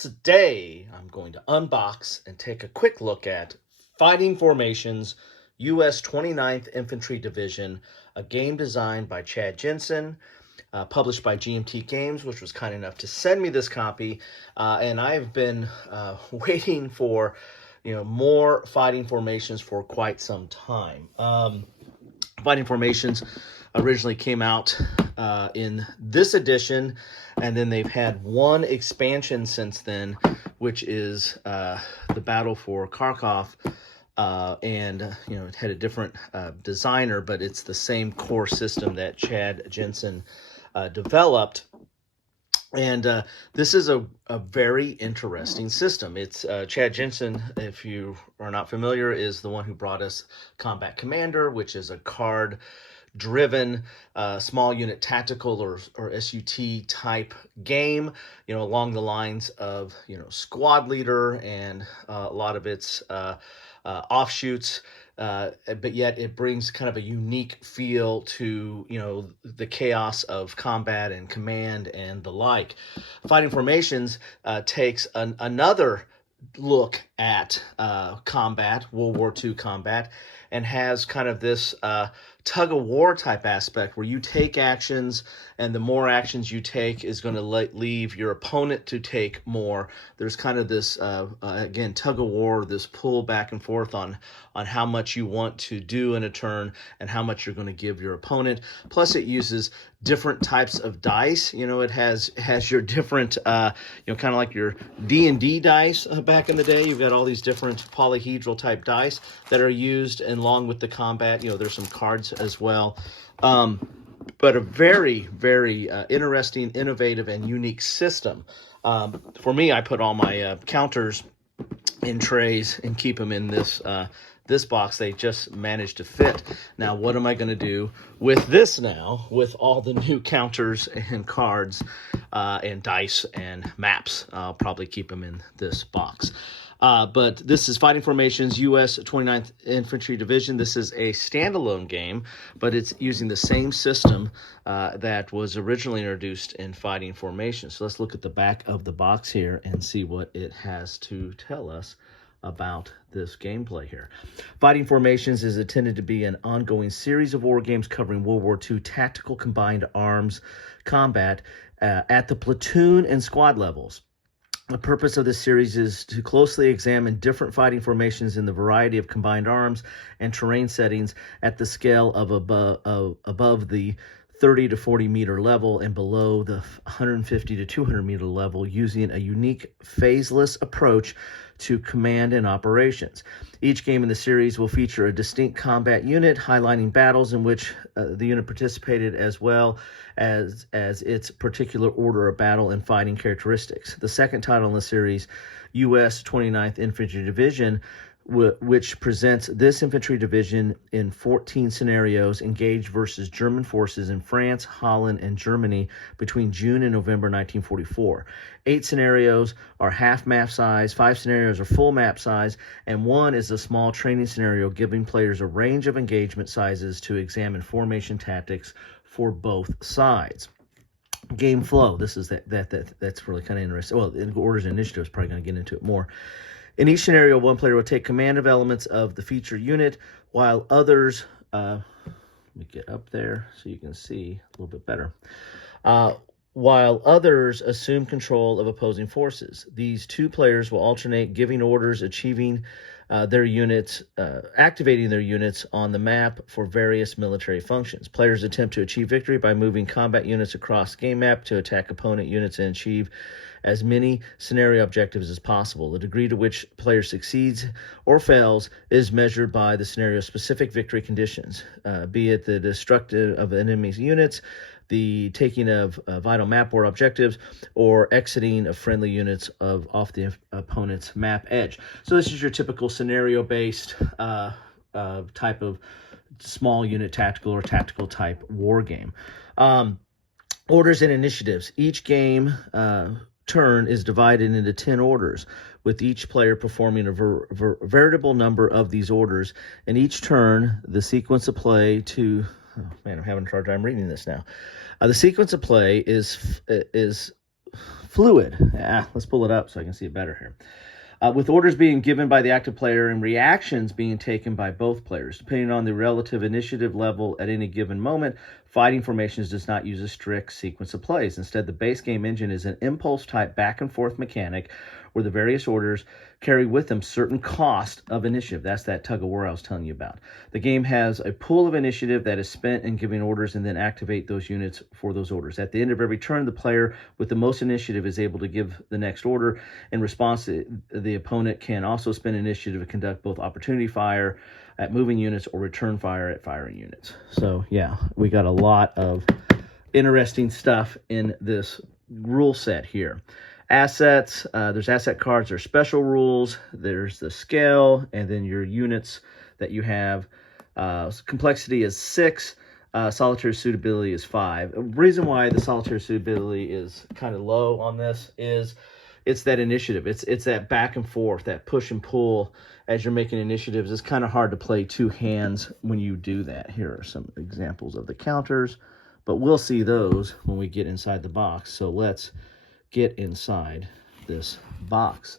Today I'm going to unbox and take a quick look at Fighting Formations, U.S. 29th Infantry Division, a game designed by Chad Jensen, published by GMT Games, which was kind enough to send me this copy. And I've been waiting for more Fighting Formations for quite some time. Fighting Formations originally came out in this edition, and then they've had one expansion since then, which is the Battle for Kharkov, and it had a different designer, but it's the same core system that Chad Jensen developed. And this is a very interesting system. It's Chad Jensen, if you are not familiar, is the one who brought us Combat Commander, which is a card-driven small unit tactical or SUT type game, along the lines of Squad Leader and a lot of its offshoots. But yet it brings kind of a unique feel to, the chaos of combat and command and the like. Fighting Formations takes another look at combat, World War II combat, and has kind of this tug-of-war type aspect where you take actions, and the more actions you take is going to leave your opponent to take more. There's kind of this, again, tug-of-war, this pull back and forth on how much you want to do in a turn and how much you're going to give your opponent. Plus, it uses different types of dice. It has your different, kind of like your D&D dice back in the day. You've got all these different polyhedral type dice that are used along with the combat. There's some cards as well. But a very, very interesting, innovative, and unique system. For me, I put all my counters in trays and keep them in this box. They just managed to fit. Now, what am I going to do with this now, with all the new counters and cards and dice and maps? I'll probably keep them in this box. But this is Fighting Formations, U.S. 29th Infantry Division. This is a standalone game, but it's using the same system that was originally introduced in Fighting Formations. So let's look at the back of the box here and see what it has to tell us about this gameplay here. Fighting Formations is intended to be an ongoing series of war games covering World War II tactical combined arms combat at the platoon and squad levels. The purpose of this series is to closely examine different fighting formations in the variety of combined arms and terrain settings at the scale of above the 30 to 40 meter level and below the 150 to 200 meter level, using a unique phaseless approach to command and operations. Each game in the series will feature a distinct combat unit, highlighting battles in which the unit participated, as well as its particular order of battle and fighting characteristics. The second title in the series, U.S. 29th Infantry Division, which presents this infantry division in 14 scenarios engaged versus German forces in France, Holland, and Germany between June and November 1944. 8 scenarios are half map size, 5 scenarios are full map size, and 1 is a small training scenario, giving players a range of engagement sizes to examine formation tactics for both sides. Game flow. This is that's really kind of interesting. Well, in orders and initiatives, probably going to get into it more. In each scenario, one player will take command of elements of the feature unit, while others, let me get up there so you can see a little bit better, while others assume control of opposing forces. These two players will alternate giving orders, activating their units on the map for various military functions. Players attempt to achieve victory by moving combat units across the game map to attack opponent units and achieve as many scenario objectives as possible. The degree to which player succeeds or fails is measured by the scenario-specific victory conditions, be it the destruction of enemy's units, the taking of vital mapboard objectives, or exiting of friendly units off the opponent's map edge. So this is your typical scenario-based type of small unit tactical or tactical type war game. Orders and initiatives. Each game turn is divided into 10 orders, with each player performing a veritable number of these orders. In each turn, the sequence of play to... Oh, man, I'm having a hard time reading this now. The sequence of play is fluid. Let's pull it up so I can see it better here. With orders being given by the active player and reactions being taken by both players. Depending on the relative initiative level at any given moment, Fighting Formations does not use a strict sequence of plays. Instead, the base game engine is an impulse-type back-and-forth mechanic where the various orders carry with them certain cost of initiative. That's that tug-of-war I was telling you about. The game has a pool of initiative that is spent in giving orders and then activate those units for those orders. At the end of every turn, the player with the most initiative is able to give the next order. In response, the opponent can also spend initiative to conduct both opportunity fire at moving units or return fire at firing units. So yeah, we got a lot of interesting stuff in this rule set here. Assets, there's asset cards, there's special rules, there's the scale, and then your units that you have. Complexity is 6, solitary suitability is 5. The reason why the solitary suitability is kind of low on this is it's that initiative. It's that back and forth, that push and pull as you're making initiatives. It's kind of hard to play two hands when you do that. Here are some examples of the counters, but we'll see those when we get inside the box. So let's get inside this box,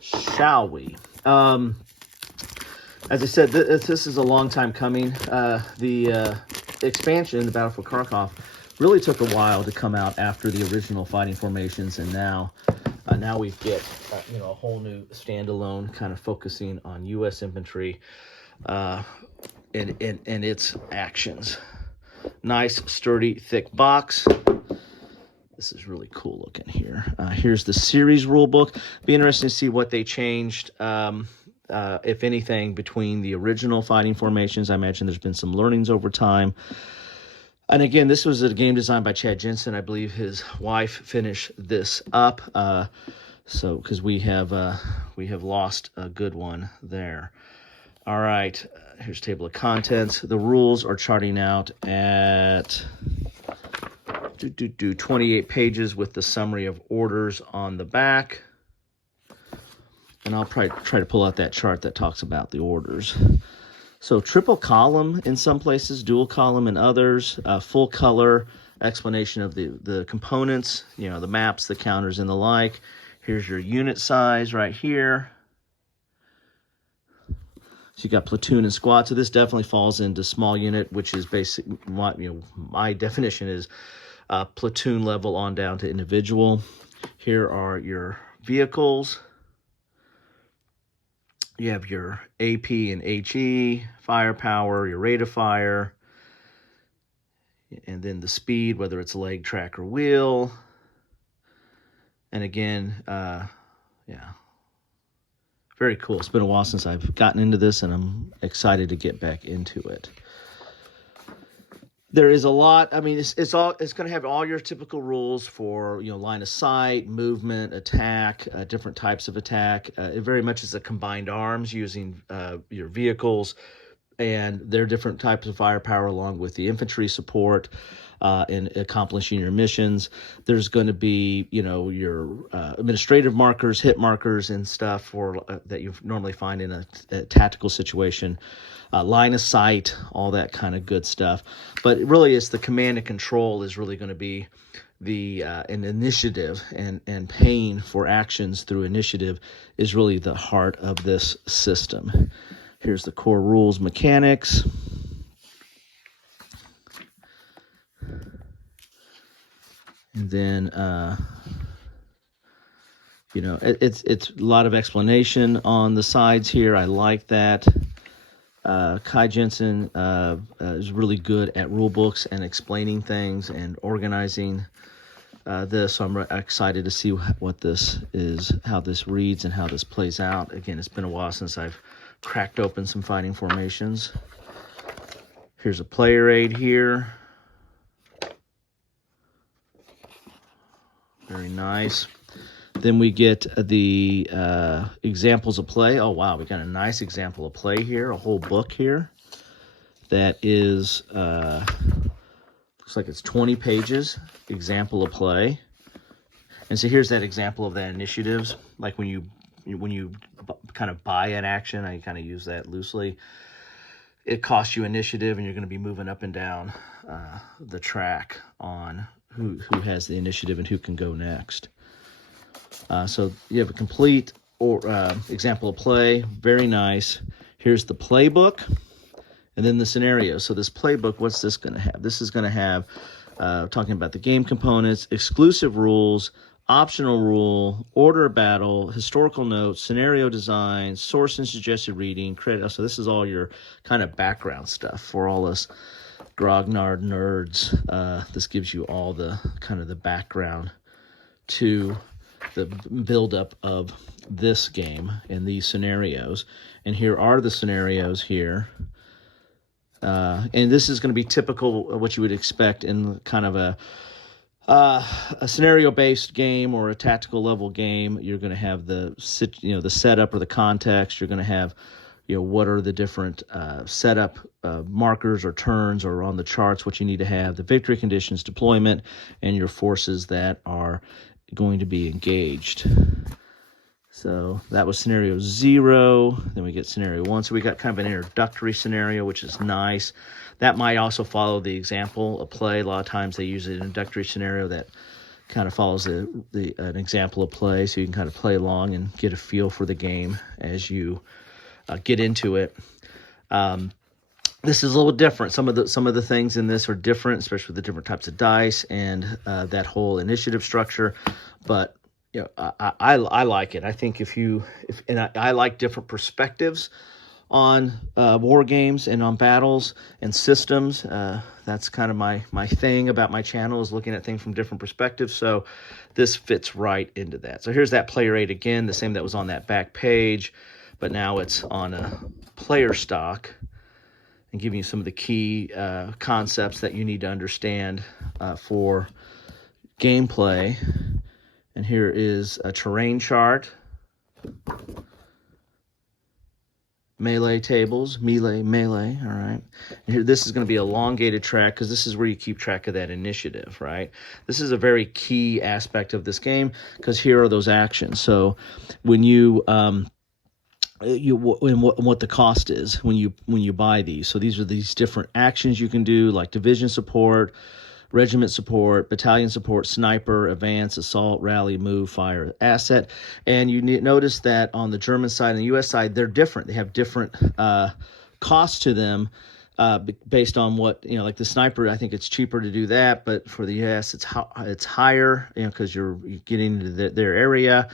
shall we? As I said, this is a long time coming. The expansion, the Battle for Kharkov, really took a while to come out after the original Fighting Formations, and now we get a whole new standalone kind of focusing on U.S. infantry and its actions. Nice, sturdy, thick box. This is really cool looking here. Here's the series rule book. Be interesting to see what they changed, if anything, between the original Fighting Formations. I imagine there's been some learnings over time. And again, this was a game designed by Chad Jensen. I believe his wife finished this up. So because we have lost a good one there. All right, here's table of contents. The rules are charting out at 28 pages with the summary of orders on the back. And I'll probably try to pull out that chart that talks about the orders. So triple column in some places, dual column in others, full color explanation of the components, the maps, the counters, and the like. Here's your unit size right here. So you got platoon and squad. So this definitely falls into small unit, which is basically my definition is platoon level on down to individual. Here are your vehicles. You have your AP and HE, firepower, your rate of fire, and then the speed, whether it's leg, track, or wheel. And again, very cool. It's been a while since I've gotten into this, and I'm excited to get back into it. There is a lot. I mean, it's going to have all your typical rules for line of sight, movement, attack, different types of attack. It very much is a combined arms using your vehicles and their different types of firepower, along with the infantry support in accomplishing your missions. There's going to be your administrative markers, hit markers, and stuff for that you normally find in a tactical situation. Line of sight, all that kind of good stuff. But really, it's the command and control is really going to be an initiative, and paying for actions through initiative is really the heart of this system. Here's the core rules mechanics. And then, it's a lot of explanation on the sides here. I like that. Kai Jensen is really good at rule books and explaining things and organizing this. So I'm excited to see what this is, how this reads, and how this plays out. Again, it's been a while since I've cracked open some Fighting Formations. Here's a player aid here. Very nice. Then we get the examples of play. Oh, wow, we got a nice example of play here, a whole book here that is, looks like it's 20 pages, example of play. And so here's that example of that initiatives, like when you kind of buy an action, I kind of use that loosely. It costs you initiative, and you're going to be moving up and down the track on who has the initiative and who can go next. So you have a complete example of play. Very nice. Here's the playbook, and then the scenario. So this playbook, what's this going to have? This is going to have, talking about the game components, exclusive rules, optional rule, order of battle, historical notes, scenario design, source and suggested reading, credit. So this is all your kind of background stuff for all us grognard nerds. This gives you all the kind of the background to the buildup of this game and these scenarios. And here are the scenarios here. And this is going to be typical of what you would expect in kind of a scenario-based game or a tactical level game. You're going to have the setup or the context. You're going to have, what are the different setup markers or turns or on the charts, what you need to have, the victory conditions, deployment, and your forces that are going to be engaged. So that was scenario 0. Then we get scenario 1. So we got kind of an introductory scenario, which is nice. That might also follow the example of play. A lot of times they use an introductory scenario that kind of follows an example of play, so you can kind of play along and get a feel for the game as you get into it. This is a little different. Some of the things in this are different, especially with the different types of dice and that whole initiative structure. But I like it. I think I like different perspectives on war games and on battles and systems. That's kind of my thing about my channel, is looking at things from different perspectives. So this fits right into that. So here's that player aid again, the same that was on that back page, but now it's on a player stock, and giving you some of the key concepts that you need to understand for gameplay. And here is a terrain chart, melee tables, melee, all right. And here, this is going to be a elongated track, because this is where you keep track of that initiative, right? This is a very key aspect of this game, because here are those actions. So when what the cost is when you buy these. So these are these different actions you can do, like division support, regiment support, battalion support, sniper, advance, assault, rally, move, fire, asset. And you notice that on the German side and the U.S. side, they're different. They have different costs to them based on what, like the sniper, I think it's cheaper to do that, but for the U.S. it's higher, because you're getting into their area.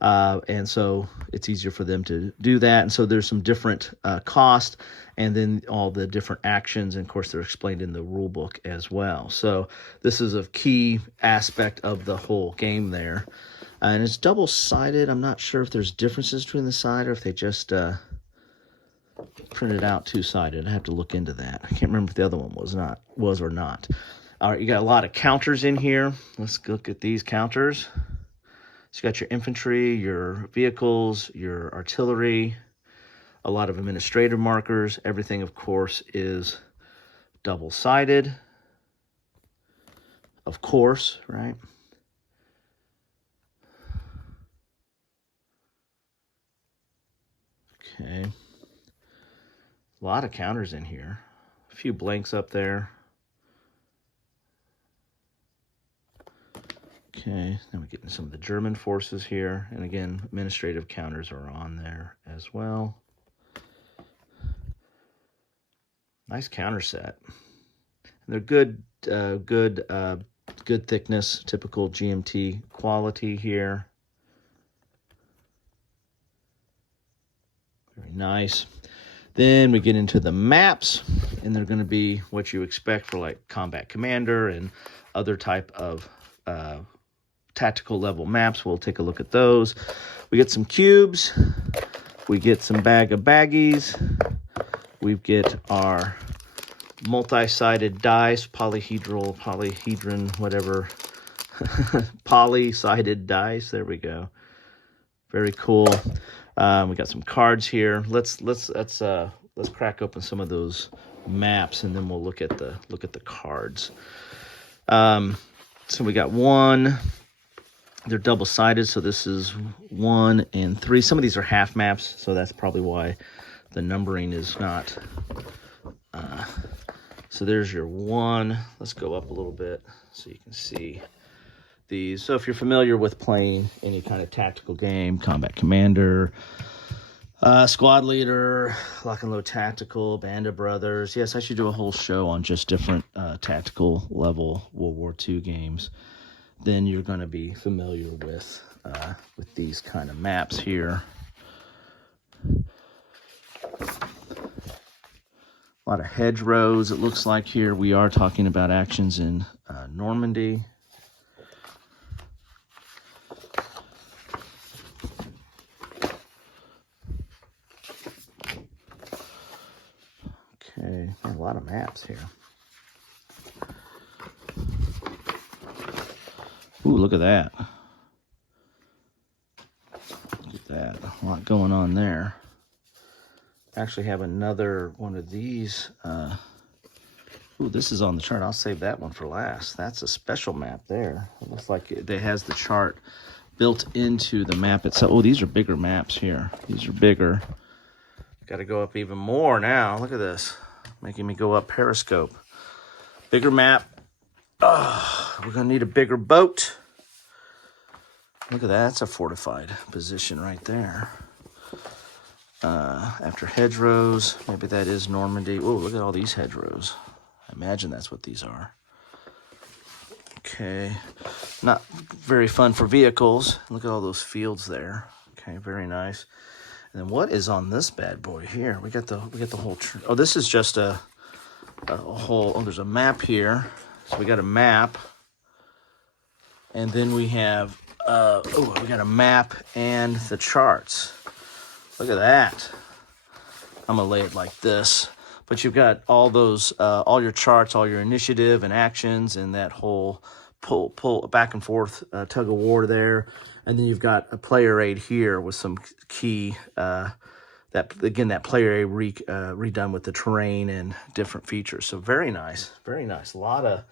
And so it's easier for them to do that. And so there's some different cost, and then all the different actions. And of course, they're explained in the rule book as well. So this is a key aspect of the whole game there. And it's double-sided. I'm not sure if there's differences between the side or if they just printed out two-sided. I have to look into that. I can't remember if the other one was or not. All right, you got a lot of counters in here. Let's look at these counters. So you got your infantry, your vehicles, your artillery, a lot of administrative markers. Everything, of course, is double-sided. Of course, right? Okay. A lot of counters in here. A few blanks up there. Okay, now we get into some of the German forces here. And again, administrative counters are on there as well. Nice counter set. And they're good thickness, typical GMT quality here. Very nice. Then we get into the maps, and they're going to be what you expect for like Combat Commander and other type of tactical level maps. We'll take a look at those. We get some cubes. We get some bag of baggies. We get our multi-sided dice, polyhedron, whatever, poly-sided dice. There we go. Very cool. We got some cards here. Let's crack open some of those maps, and then we'll look at the cards. So we got one. They're double-sided, so this is 1 and 3. Some of these are half maps, so that's probably why the numbering is not So there's your one. Let's go up a little bit so you can see these. So if you're familiar with playing any kind of tactical game, Combat Commander, Squad Leader, Lock and Load Tactical, Band of Brothers. Yes, I should do a whole show on just different tactical level World War II games. Then you're going to be familiar with these kind of maps here. A lot of hedgerows, it looks like here. We are talking about actions in Normandy. Okay, a lot of maps here. Ooh, look at that. Look at that. A lot going on there. Actually have another one of these. Ooh, this is on the chart. I'll save that one for last. That's a special map there. It looks like it has the chart built into the map itself. Oh, these are bigger maps here. These are bigger. Got to go up even more now. Look at this. Making me go up Periscope. Bigger map. Oh, we're going to need a bigger boat. Look at that. That's a fortified position right there. After hedgerows, maybe that is Normandy. Oh, look at all these hedgerows. I imagine that's what these are. Okay. Not very fun for vehicles. Look at all those fields there. Okay, very nice. And then what is on this bad boy here? We got the whole. Oh, this is just a whole. Oh, there's a map here. So we got a map, and then we have. Oh, we got a map and the charts. Look at that. I'm gonna lay it like this. But you've got all those, all your charts, all your initiative and actions, and that whole pull back and forth tug of war there. And then you've got a player aid here with some key, that player aid redone with the terrain and different features. So very nice, very nice. A lot of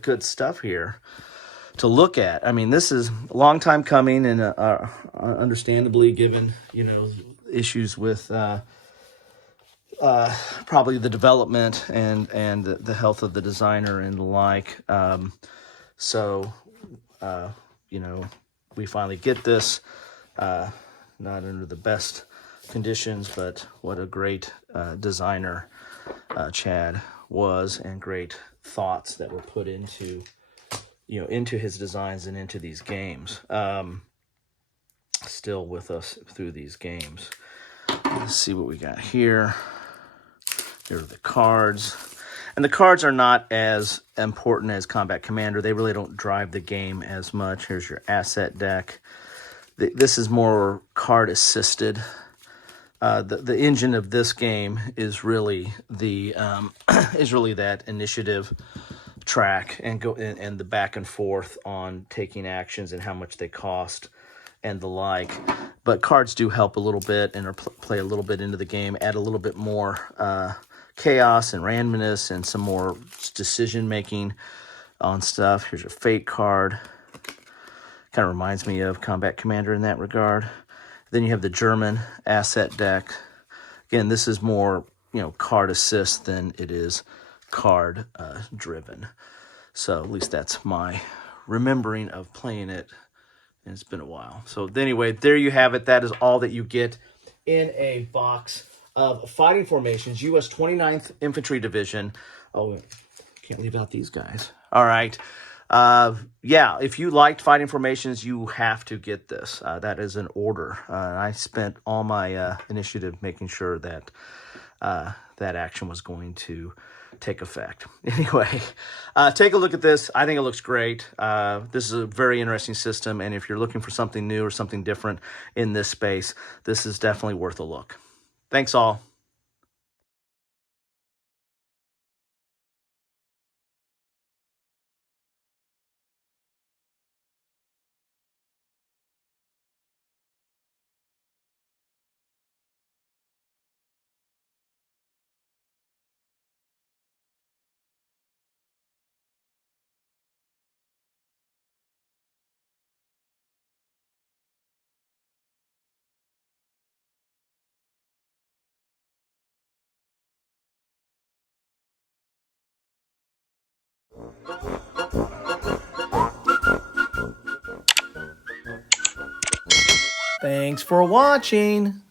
good stuff here to look at. I mean, this is a long time coming, and understandably, given issues with. Probably the development and the health of the designer and the like. We finally get this. Not under the best conditions, but what a great designer Chad was, and great thoughts that were put into his designs and into these games. Still with us through these games. Let's see what we got here. Here are the cards. And the cards are not as important as Combat Commander. They really don't drive the game as much. Here's your asset deck. This is more card assisted. The engine of this game is really that initiative track and the back and forth on taking actions and how much they cost and the like. But cards do help a little bit and play a little bit into the game, add a little bit more chaos and randomness and some more decision making on stuff. Here's your fate card. Kind of reminds me of Combat Commander in that regard. Then you have the German asset deck. Again, this is more card assist than it is card driven. So at least that's my remembering of playing it. And it's been a while. So anyway, there you have it. That is all that you get in a box of Fighting Formations, U.S. 29th Infantry Division. Oh, can't leave out these guys. All right. Yeah, if you liked Fighting Formations, you have to get this. That is an order. I spent all my initiative making sure that that action was going to take effect. Anyway, take a look at this. I think it looks great. This is a very interesting system, and if you're looking for something new or something different in this space, this is definitely worth a look. Thanks all. Thanks for watching.